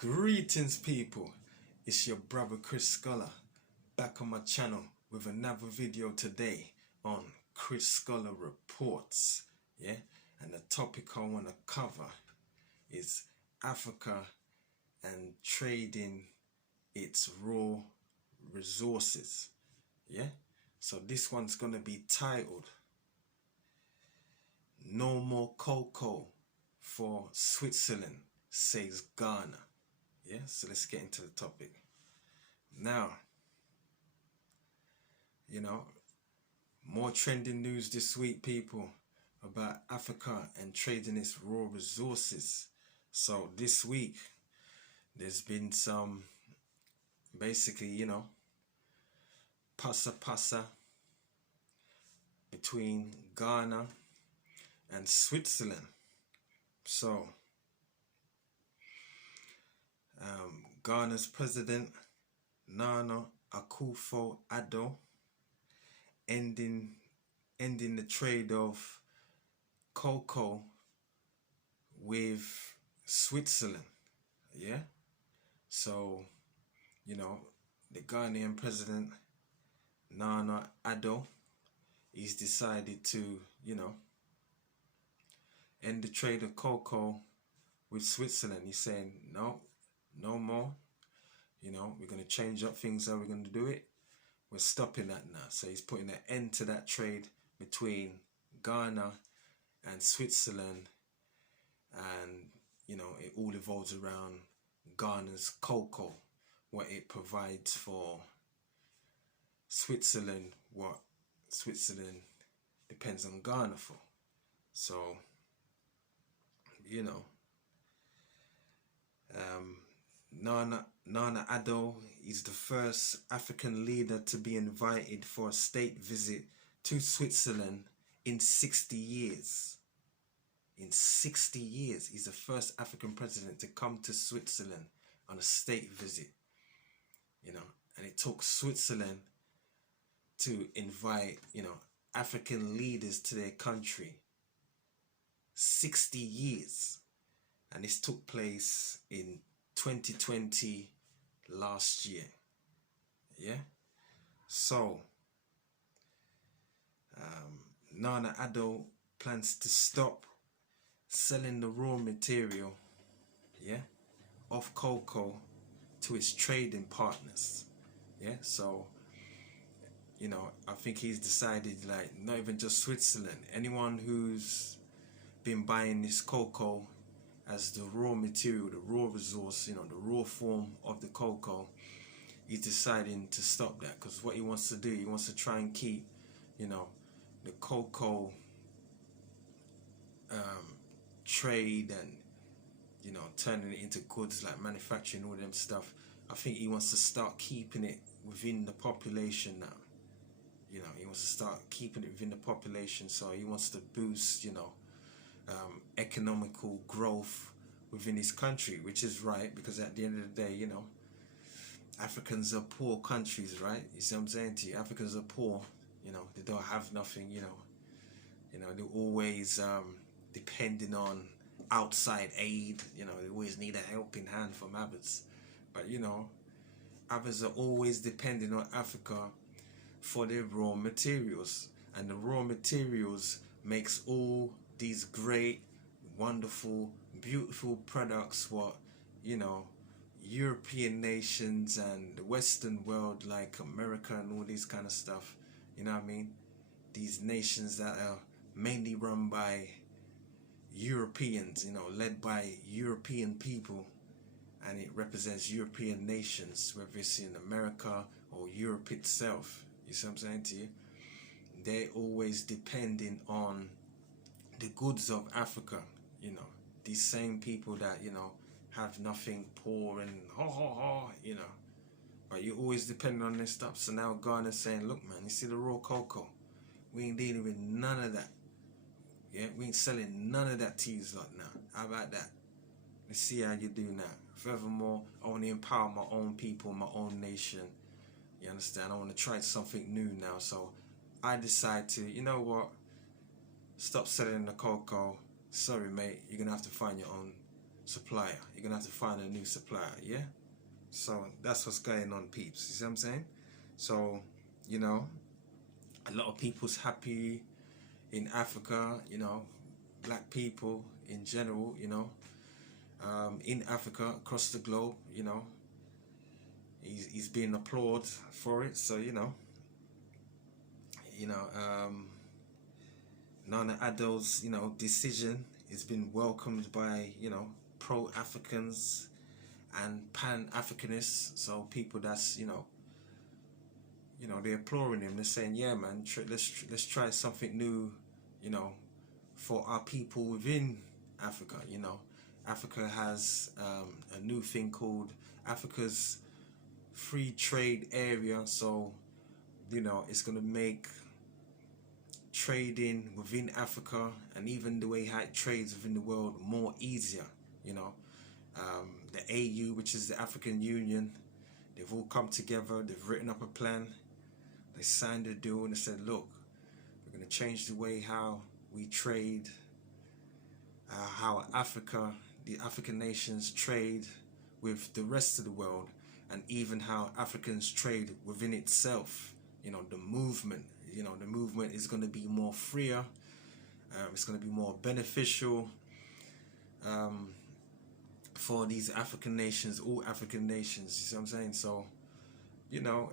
Greetings, people. It's your brother Chris Scholar back on my channel with another video today on Chris Scholar Reports. Yeah, and the topic I want to cover is Africa and trading its raw resources. Yeah, so this one's gonna be titled "No More Cocoa for Switzerland," says Ghana. Yeah, so let's get into the topic. Now, more trending news this week, people, about Africa and trading its raw resources. So this week, there's been some, basically, passa passa between Ghana and Switzerland. So, Ghana's president, Nana Akufo-Addo, ending the trade of cocoa with Switzerland. Yeah, so the Ghanaian president, Nana Addo, he's decided to end the trade of cocoa with Switzerland. He's saying no more. We're going to change up things. How we're going to do it, we're stopping that now. So he's putting an end to that trade between Ghana and Switzerland, and it all evolves around Ghana's cocoa, what it provides for Switzerland, what Switzerland depends on Ghana for. So Nana Addo is the first African leader to be invited for a state visit to Switzerland in 60 years. In 60 years, he's the first African president to come to Switzerland on a state visit. And it took Switzerland to invite, African leaders to their country. 60 years. And this took place in 2020, last year. Yeah, so Nana Addo plans to stop selling the raw material, of cocoa to its trading partners. Yeah, so I think he's decided, like, not even just Switzerland, anyone who's been buying this cocoa as the raw material, the raw resource, the raw form of the cocoa, he's deciding to stop that. Because what he wants to do, he wants to try and keep, the cocoa trade and, turning it into goods, like manufacturing, all them stuff. I think he wants to start keeping it within the population now. He wants to start keeping it within the population, so he wants to boost, economical growth within his country, which is right, because at the end of the day, Africans are poor countries, right? You see what I'm saying to you? Africans are poor, they don't have nothing, they're always depending on outside aid, they always need a helping hand from others. But others are always depending on Africa for their raw materials, and the raw materials makes all these great, wonderful, beautiful products what European nations and the Western world, like America and all these kind of stuff, what I mean, these nations that are mainly run by Europeans, led by European people, and it represents European nations, whether it's in America or Europe itself. You see what I'm saying to you? They're always depending on the goods of Africa. These same people that have nothing, poor and but you're always depending on this stuff. So now Ghana's saying, look, man, you see the raw cocoa, we ain't dealing with none of that. Yeah, we ain't selling none of that to you lot now. How about that? Let's see how you do now. Furthermore, I want to empower my own people, my own nation. You understand? I want to try something new now. So I decide to, you know what? Stop selling the cocoa. Sorry, mate. You're going to have to find your own supplier. You're gonna have to find a new supplier, yeah? So that's what's going on, peeps. You see what I'm saying? So, you know, a lot of people's happy in Africa, you know, black people in general, you know, in Africa, across the globe, you know, he's being applauded for it. So, Nana Addo's, decision has been welcomed by, pro-Africans and pan-Africanists. So people that's, they're applauding him. They're saying, yeah, man, let's try something new, for our people within Africa. Africa has a new thing called Africa's free trade area. So, it's going to make trading within Africa and even the way how it trades within the world more easier. The AU, which is the African Union, they've all come together. They've written up a plan. They signed a deal and they said, look, we're going to change the way how we trade, how Africa, the African nations trade with the rest of the world, and even how Africans trade within itself. The movement, the movement is going to be more freer. It's going to be more beneficial for these African nations, all African nations. You see what I'm saying? So,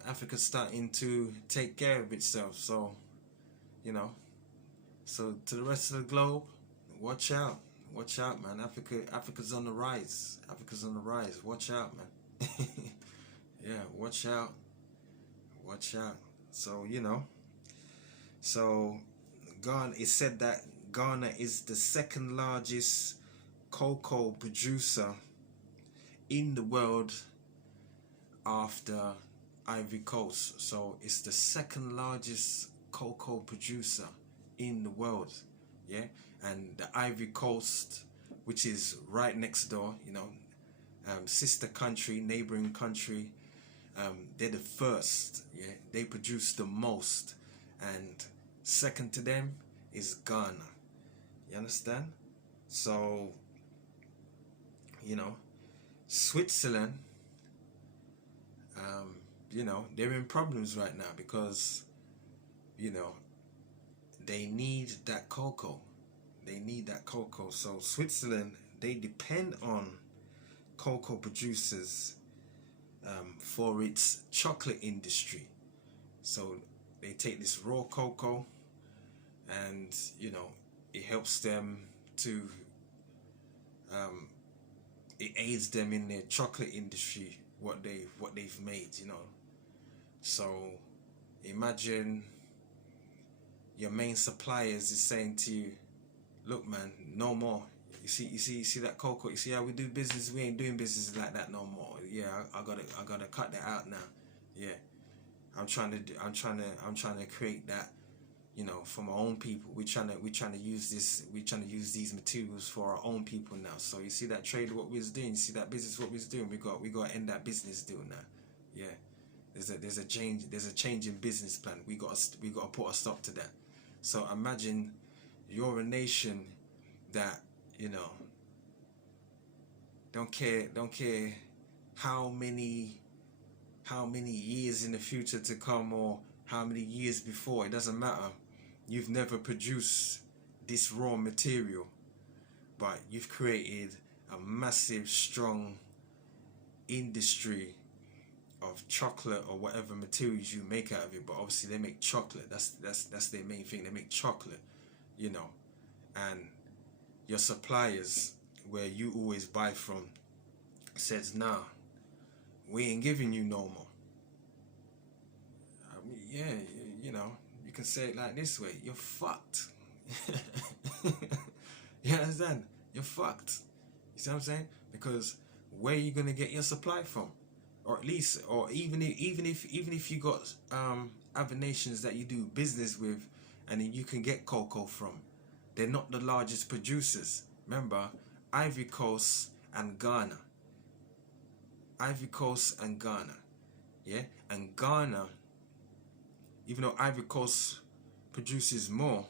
Africa's starting to take care of itself. So, so to the rest of the globe, watch out, man. Africa's on the rise. Africa's on the rise. Watch out, man. Yeah, watch out. So, so Ghana, it said that Ghana is the second largest cocoa producer in the world after Ivory Coast. So it's the second largest cocoa producer in the world, yeah. And the Ivory Coast, which is right next door, sister country, neighboring country, they're the first, yeah. They produce the most, and second to them is Ghana. You understand? So, Switzerland, they're in problems right now because, they need that cocoa. So Switzerland, they depend on cocoa producers for its chocolate industry. So they take this raw cocoa and, it helps them to, it aids them in their chocolate industry, what they've made, So imagine your main suppliers is saying to you, look, man, no more. You see that cocoa. You see how we do business. We ain't doing business like that no more. Yeah, I gotta cut that out now. Yeah, I'm trying to create that, for my own people. We're trying to use these materials for our own people now. So you see that trade what we was doing. You see that business what we was doing. We got to end that business deal now. Yeah, there's a change in business plan. We got to put a stop to that. So imagine you're a nation that, don't care how many years in the future to come or how many years before, it doesn't matter. You've never produced this raw material, but you've created a massive, strong industry of chocolate or whatever materials you make out of it. But obviously they make chocolate. That's their main thing. They make chocolate, and your suppliers, where you always buy from, says, nah, we ain't giving you no more. I mean, yeah, you can say it like this way: you're fucked. You understand? You're fucked. You see what I'm saying? Because where are you gonna get your supply from? Or at least, or even if you got other nations that you do business with, and you can get cocoa from, they're not the largest producers. Remember, Ivory Coast and Ghana. Yeah, and Ghana, even though Ivory Coast produces more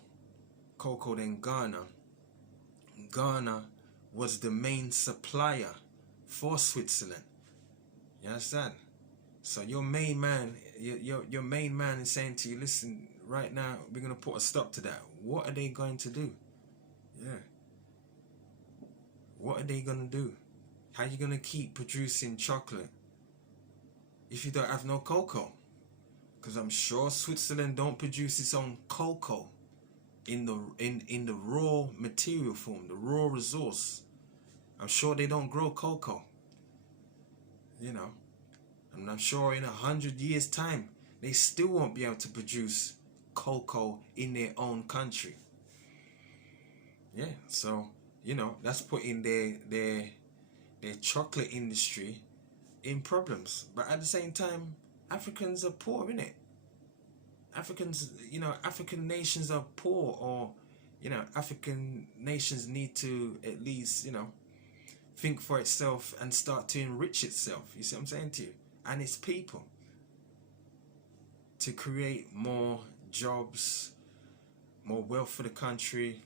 cocoa than Ghana was the main supplier for Switzerland. You understand? So your main man, your main man is saying to you, listen, right now we're gonna put a stop to that. What are they going to do? Yeah. What are they gonna do? How are you gonna keep producing chocolate if you don't have no cocoa? Because I'm sure Switzerland don't produce its own cocoa in the raw material form, the raw resource. I'm sure they don't grow cocoa. You know, and I'm sure in 100 years' time they still won't be able to produce cocoa in their own country. Yeah, so you know that's putting their chocolate industry in problems. But at the same time, Africans are poor, innit? Africans, you know, African nations are poor, or you know, African nations need to at least, you know, think for itself and start to enrich itself. You see what I'm saying to you? And its people, to create more jobs, more wealth for the country.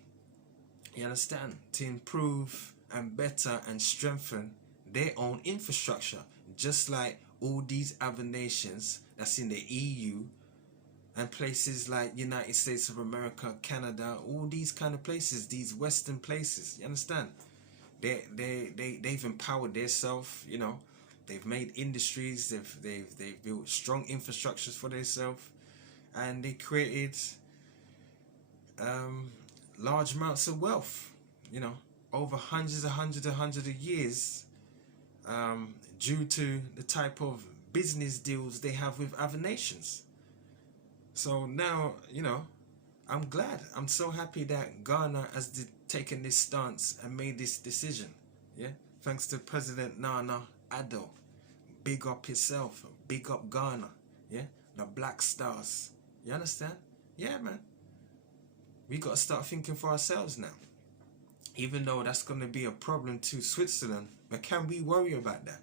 You understand? To improve and better and strengthen their own infrastructure, just like all these other nations that's in the EU and places like United States of America, Canada, all these kind of places, these Western places. You understand? They've empowered themselves. You know, they've made industries. They've built strong infrastructures for themselves, and they created large amounts of wealth, you know, over hundreds of years, due to the type of business deals they have with other nations. So now, you know, I'm glad. I'm so happy that Ghana has taken this stance and made this decision. Yeah, thanks to President Nana Addo. Big up yourself. Big up Ghana. Yeah, the Black Stars. You understand? Yeah, man. We got to start thinking for ourselves now. Even though that's going to be a problem to Switzerland, but can we worry about that?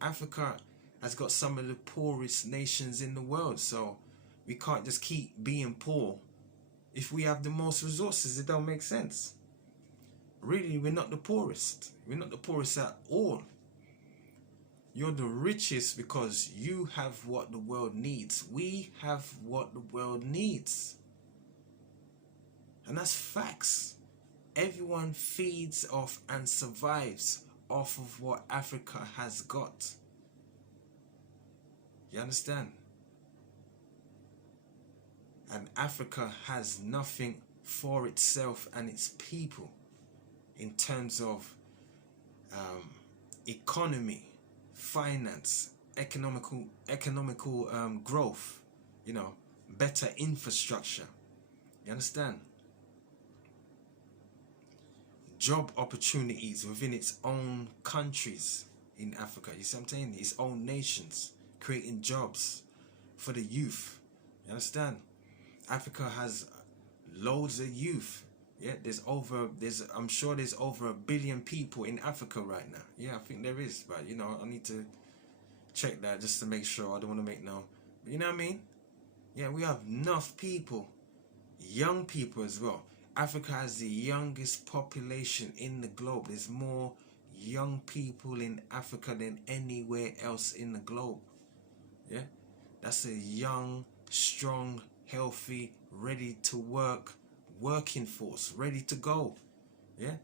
Africa has got some of the poorest nations in the world, so we can't just keep being poor. If we have the most resources, it don't make sense. Really, we're not the poorest. We're not the poorest at all. You're the richest because you have what the world needs. We have what the world needs. And that's facts. Everyone feeds off and survives off of what Africa has got. You understand? And Africa has nothing for itself and its people in terms of economy, finance, economical growth, you know, better infrastructure. You understand? Job opportunities within its own countries in Africa. You see what I'm saying? Its own nations, creating jobs for the youth. You understand? Africa has loads of youth. Yeah, I'm sure there's over 1 billion people in Africa right now. Yeah, I think there is, but you know, I need to check that just to make sure. I don't want to make no, you know what I mean? Yeah, we have enough people, young people as well. Africa has the youngest population in the globe. There's more young people in Africa than anywhere else in the globe. Yeah, that's a young, strong, healthy, ready to work working force, ready to go. Yeah,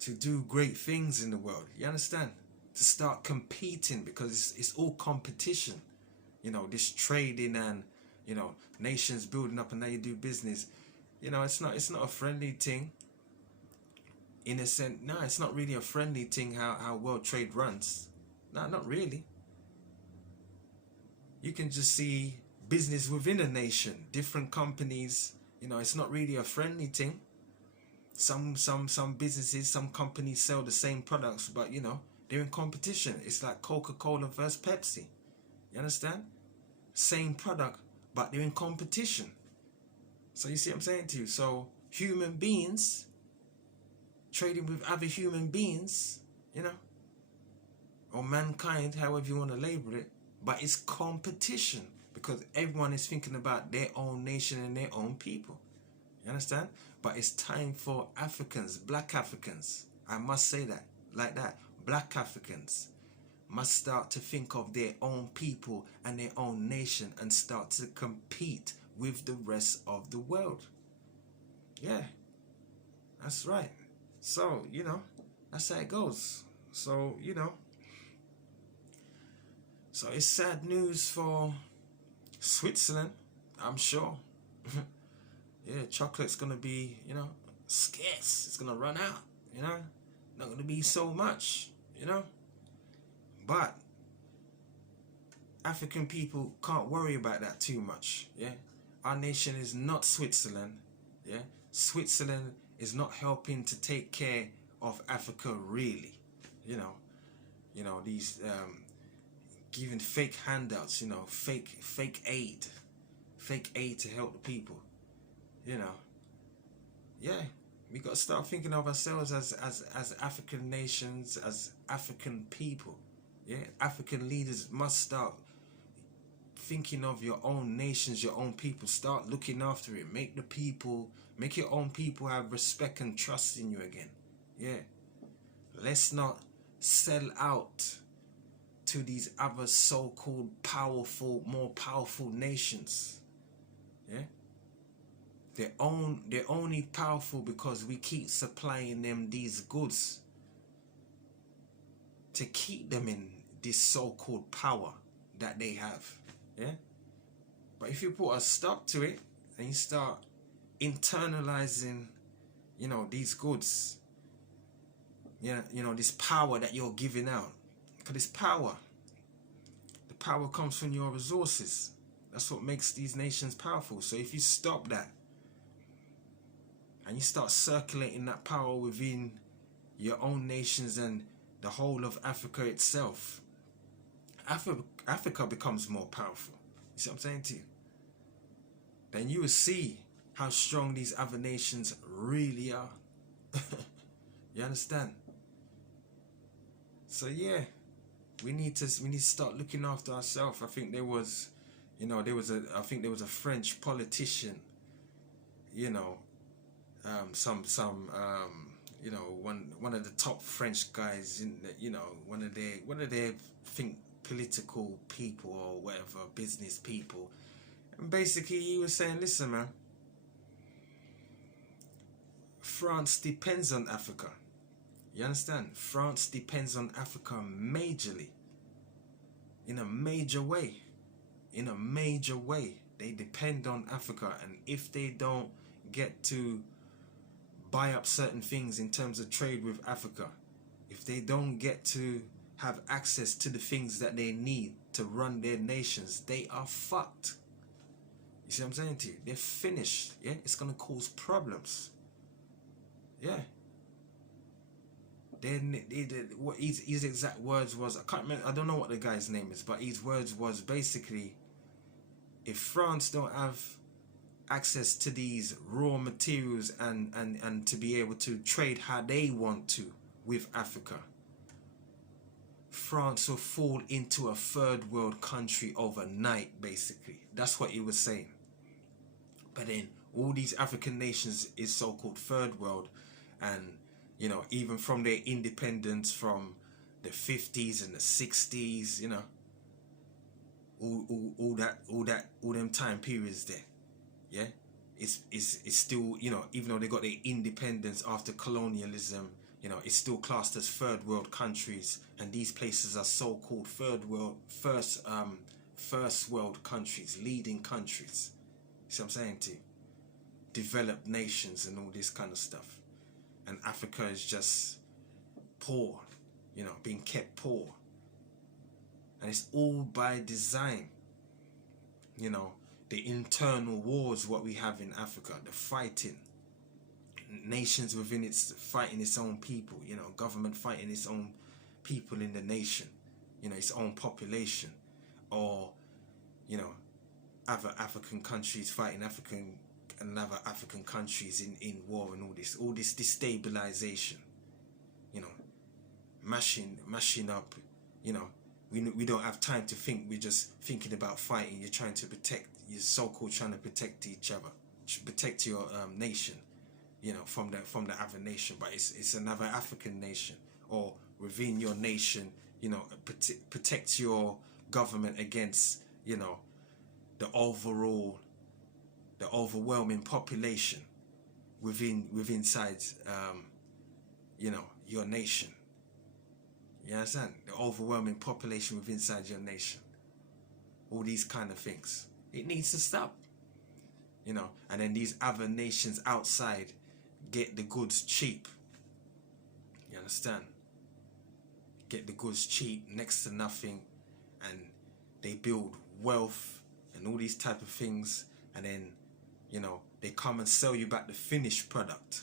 to do great things in the world. You understand? To start competing, because it's all competition. You know, this trading and, you know, nations building up, and now you do business. You know, it's not a friendly thing. In a sense, no, it's not really a friendly thing how world trade runs. No, not really. You can just see business within a nation, different companies. You know, it's not really a friendly thing. Some businesses, some companies sell the same products, but you know, they're in competition. It's like Coca-Cola versus Pepsi. You understand? Same product, but they're in competition. So you see what I'm saying to you? So human beings trading with other human beings, you know, or mankind, however you want to label it, but it's competition because everyone is thinking about their own nation and their own people. You understand? But it's time for Africans, black Africans. I must say that, like that. Black Africans must start to think of their own people and their own nation and start to compete with the rest of the world. Yeah, that's right. So, you know, that's how it goes. So, you know, so it's sad news for Switzerland, I'm sure. Yeah, chocolate's gonna be, you know, scarce. It's gonna run out, you know. Not gonna be so much, you know. But African people can't worry about that too much. Yeah, our nation is not Switzerland. Yeah, Switzerland is not helping to take care of Africa really. You know these giving fake handouts. You know, fake aid to help the people. You know, yeah, we got to start thinking of ourselves as African nations, as African people. Yeah, African leaders must start thinking of your own nations, your own people. Start looking after it. Make your own people have respect and trust in you again. Yeah, let's not sell out to these other so-called more powerful nations. Yeah, they're only powerful because we keep supplying them these goods to keep them in this so-called power that they have. Yeah, but if you put a stop to it and you start internalizing, you know, these goods, yeah, you know, this power that you're giving out, because this power, the power comes from your resources. That's what makes these nations powerful. So if you stop that and you start circulating that power within your own nations and the whole of Africa itself, Africa becomes more powerful. You see what I'm saying to you? Then you will see how strong these other nations really are. You understand? So yeah, we need to start looking after ourselves. I think there was a French politician, you know, you know, one of the top French guys in the, you know, one of their think political people or whatever, business people, and basically he was saying, listen man, France depends on Africa. You understand? France depends on Africa majorly, in a major way. In a major way, they depend on Africa, and if they don't get to buy up certain things in terms of trade with Africa, if they don't get to have access to the things that they need to run their nations, they are fucked. You see what I'm saying to you? They're finished. Yeah, it's gonna cause problems. Yeah. Then what his exact words was, I can't remember, I don't know what the guy's name is, but his words was basically, if France don't have access to these raw materials and to be able to trade how they want to with Africa, France will fall into a third world country overnight, basically. That's what he was saying. But then all these African nations is so-called third world, and you know, even from their independence from the 50s and the 60s, you know, all them time periods there, yeah, it's still, you know, even though they got their independence after colonialism, you know, it's still classed as third world countries, and these places are so-called first world countries, leading countries. See what I'm saying to you? Developed nations and all this kind of stuff. And Africa is just poor, you know, being kept poor. And it's all by design. You know, the internal wars, what we have in Africa, the fighting. Nations within its fighting its own people, you know, government fighting its own people in the nation, you know, its own population. Or, you know, other African countries fighting other African countries in war, and all this destabilization, you know, mashing up, you know, we don't have time to think, we're just thinking about fighting. You're trying to protect, you're so-called trying to protect each other, protect your nation, you know, from the other nation, but it's another African nation, or within your nation, you know, protect your government against, you know, the overwhelming population inside you know, your nation. You understand? The overwhelming population within inside your nation. All these kind of things. It needs to stop. You know, and then these other nations outside get the goods cheap. You understand? Get the goods cheap, next to nothing, and they build wealth and all these type of things, and then, you know, they come and sell you back the finished product,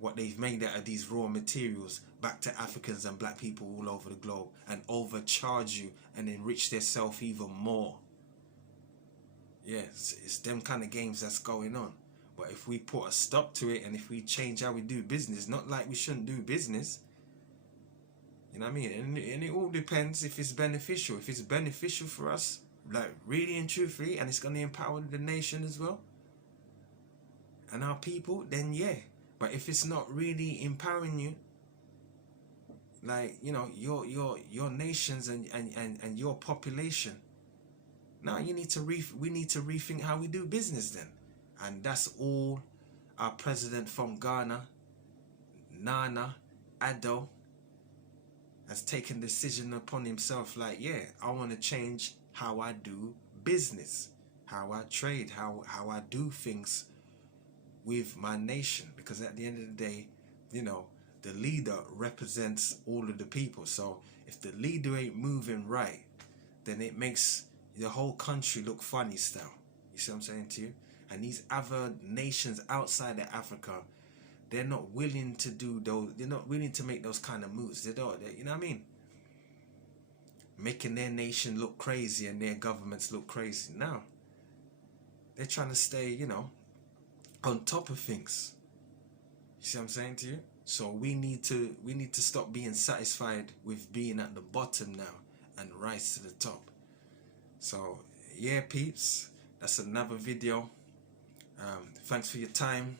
what they've made out of these raw materials, back to Africans and black people all over the globe, and overcharge you and enrich themselves even more. Yes, it's them kind of games that's going on. But if we put a stop to it, and if we change how we do business, not like we shouldn't do business, you know what I mean? And it all depends if it's beneficial. If it's beneficial for us, like really and truthfully, and it's going to empower the nation as well, and our people, then yeah. But if it's not really empowering you, like, you know, your nations and your population, now you need to we need to rethink how we do business then. And that's all our president from Ghana, Nana Addo, has taken decision upon himself, like, yeah, I want to change how I do business, how I trade, how I do things with my nation. Because at the end of the day, you know, the leader represents all of the people. So if the leader ain't moving right, then it makes the whole country look funny style. You see what I'm saying to you? And these other nations outside of Africa, they're not willing to do those, they're not willing to make those kind of moves. They don't, you know what I mean? Making their nation look crazy and their governments look crazy. Now, they're trying to stay, you know, on top of things. You see what I'm saying to you? So we need to stop being satisfied with being at the bottom now and rise to the top. So yeah, peeps, that's another video. Thanks for your time.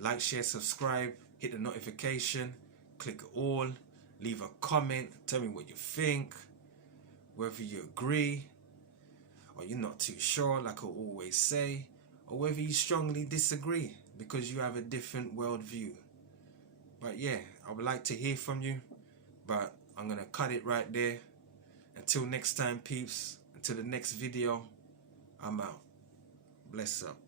Like, share, subscribe, hit the notification, click all, leave a comment, tell me what you think, whether you agree or you're not too sure, like I always say, or whether you strongly disagree because you have a different worldview. But yeah, I would like to hear from you, but I'm gonna cut it right there. Until next time, peeps, until the next video, I'm out. Bless up.